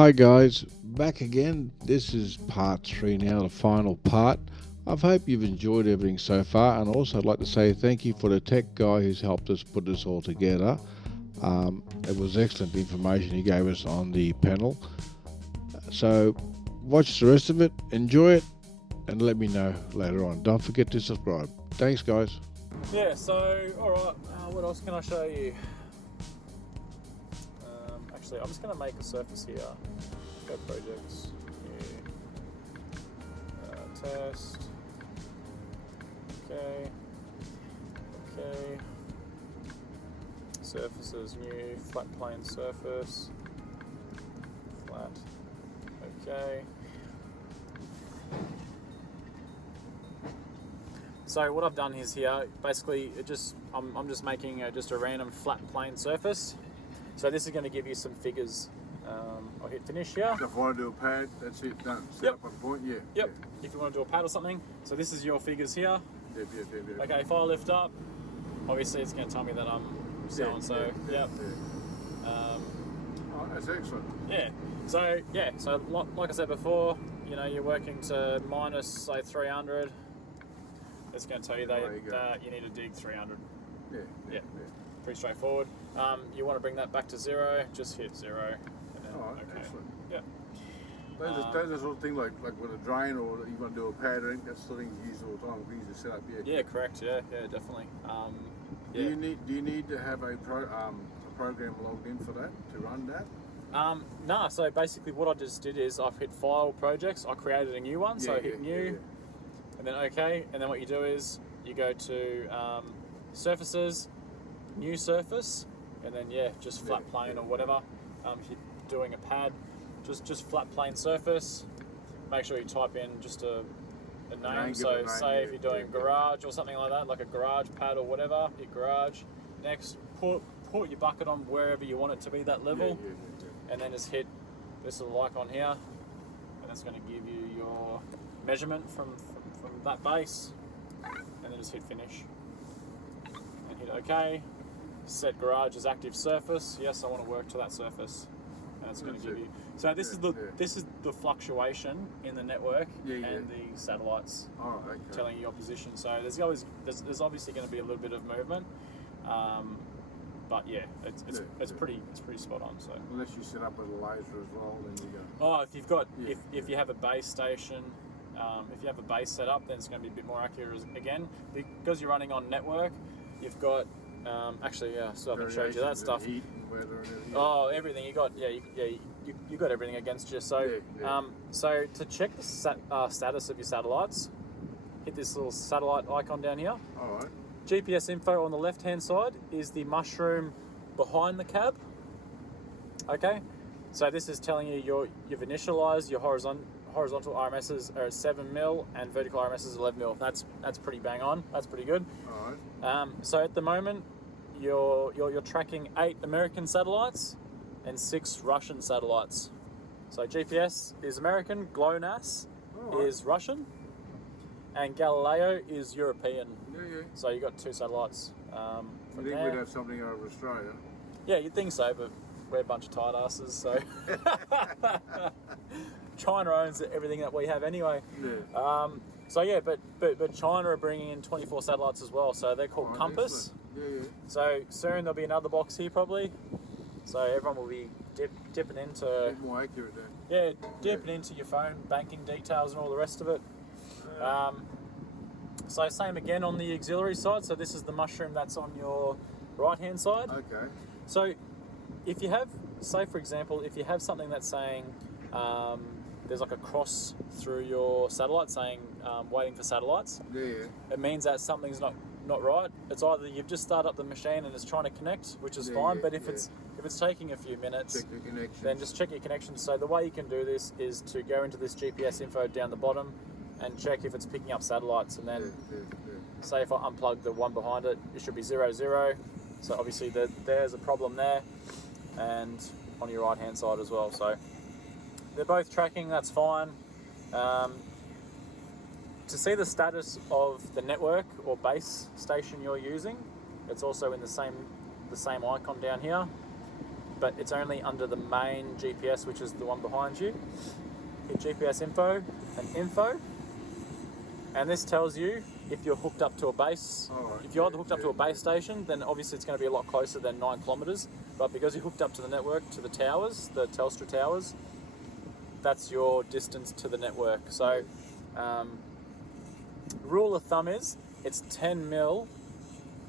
Hi guys, back again. This is part 3 now, the final part. I hope you've enjoyed everything so far, and also I'd like to say thank you for the tech guy who's helped us put this all together. It was excellent information he gave us on the panel. So watch the rest of it, enjoy it, and let me know later on. Don't forget to subscribe. Thanks guys. Yeah, so, alright, what else can I show you? Actually, I'm just going to make a surface here. Go projects, new, test, okay, surfaces, new, flat plane surface, flat, okay. So what I've done is here, basically, I'm just making just a random flat plane surface. So this is going to give you some figures. I'll hit finish here. If I want to do a pad, that's it, done. Set up on point, yeah. Yep. Yeah. If you want to do a pad or something. So this is your figures here. Yep. Okay, if I lift up, obviously it's going to tell me that I'm so and so. Yep. Oh, that's excellent. Yeah. So yeah. So like I said before, you know, you're working to minus say 300. It's going to tell you that you need to dig 300. Yeah. Pretty straightforward. You want to bring that back to 0, just hit 0. And then, okay. Excellent. Yeah. Those are sort of thing like with a drain, or you want to do a pad, that's the thing you use all the time. We use to set up, Yeah, correct. Yeah, definitely. Do you need to have a program logged in for that to run that? No. So basically, what I just did is I've hit File Projects. I created a new one. So I hit New, and then OK, and then what you do is you go to Surfaces, New Surface, and then just flat plane or whatever. If you're doing a pad, just flat plane surface. Make sure you type in just a name. So say if you're doing garage or something like that, like a garage pad or whatever, hit garage. Next, put your bucket on wherever you want it to be, that level, and then just hit this little icon here, and it's going to give you your measurement from that base, and then just hit finish and hit OK. Set garage as active surface. Yes, I want to work to that surface, and it's going to give you. So this is the fluctuation in the network and the satellites telling you your position. So there's obviously going to be a little bit of movement, but yeah, it's pretty spot on. So unless you set up with a laser as well, then you go. Oh, if you've got if you have a base station. If you have a base set up, then it's going to be a bit more accurate again, because you're running on network. You've got actually, so I haven't showed you that stuff. Heat and weather and everything. Oh, everything you got, you got everything against you. So, so to check the status of your satellites, hit this little satellite icon down here. All right. GPS info on the left-hand side is the mushroom behind the cab. Okay, so this is telling you you've initialized your horizontal RMSs are 7 mil and vertical RMSs 11 mil. That's pretty bang on. That's pretty good. All right. So at the moment, you're tracking 8 American satellites and 6 Russian satellites. So GPS is American, GLONASS is Russian, and Galileo is European. Yeah. So you got 2 satellites. I think we'd have something over Australia. Yeah, you'd think so, but we're a bunch of tight asses, so. China owns everything that we have anyway. Yeah. So yeah, but China are bringing in 24 satellites as well. So they're called Compass. Yeah. So soon there'll be another box here probably. So everyone will be dipping into. A bit more accurate then. Yeah, dipping into your phone banking details and all the rest of it. So same again on the auxiliary side. So this is the mushroom that's on your right-hand side. Okay. So if you have, say for example, if you have something that's saying. There's like a cross through your satellite saying waiting for satellites. Yeah. It means that something's not right. It's either you've just started up the machine and it's trying to connect, which is fine. But if it's taking a few minutes, then just check your connections. So the way you can do this is to go into this GPS info down the bottom and check if it's picking up satellites. And then say if I unplug the one behind it, it should be 0, 0. So obviously there's a problem there, and on your right hand side as well. So they're both tracking, that's fine. To see the status of the network or base station you're using, it's also in the same icon down here. but it's only under the main GPS, which is the one behind you. Hit GPS info and info, and this tells you if you're hooked up to a base. Right. If you're either hooked up to a base station, then obviously it's going to be a lot closer than 9 kilometres. But because you're hooked up to the network, to the towers, the Telstra towers, that's your distance to the network. So, rule of thumb is it's 10 mil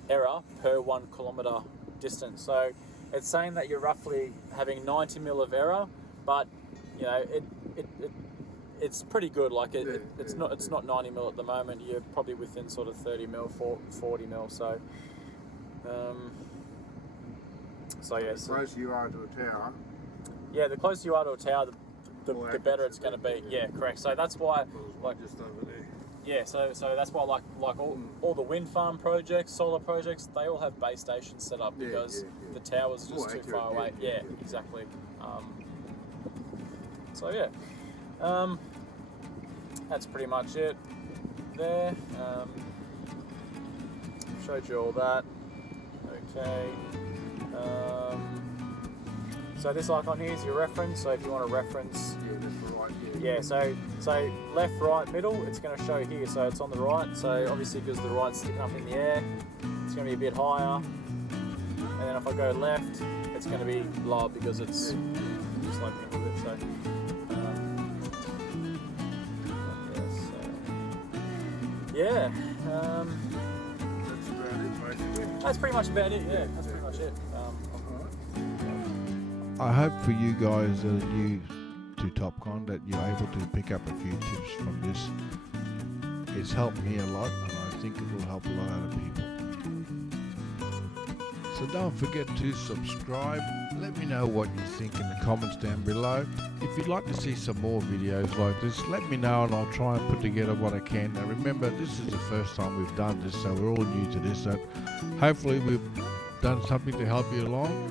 error per 1 kilometre distance. So it's saying that you're roughly having 90 mil of error, but you know it's pretty good. Like it's not 90 mil at the moment. You're probably within sort of 30 mil, 40 mil. So yeah. The closer you are to a tower. Yeah, the closer you are to a tower, the better it's going to be. Yeah, correct. So that's why, like, just over there. yeah. So that's why, like all the wind farm projects, solar projects, they all have base stations set up because the towers are just too far away. Yeah, exactly. So yeah, that's pretty much it. There. Showed you all that. Okay. So this icon here is your reference. So if you want to reference, so left, right, middle, it's going to show here. So it's on the right. So obviously because the right's sticking up in the air, it's going to be a bit higher. And then if I go left, it's going to be lower because it's sloping a little bit. So yeah. That's pretty much about it. Yeah, that's pretty much it. I hope for you guys that are new to Topcon that you're able to pick up a few tips from this. It's helped me a lot, and I think it will help a lot of people. So don't forget to subscribe. Let me know what you think in the comments down below. If you'd like to see some more videos like this, let me know and I'll try and put together what I can. Now remember, this is the first time we've done this, so we're all new to this. So hopefully we've done something to help you along.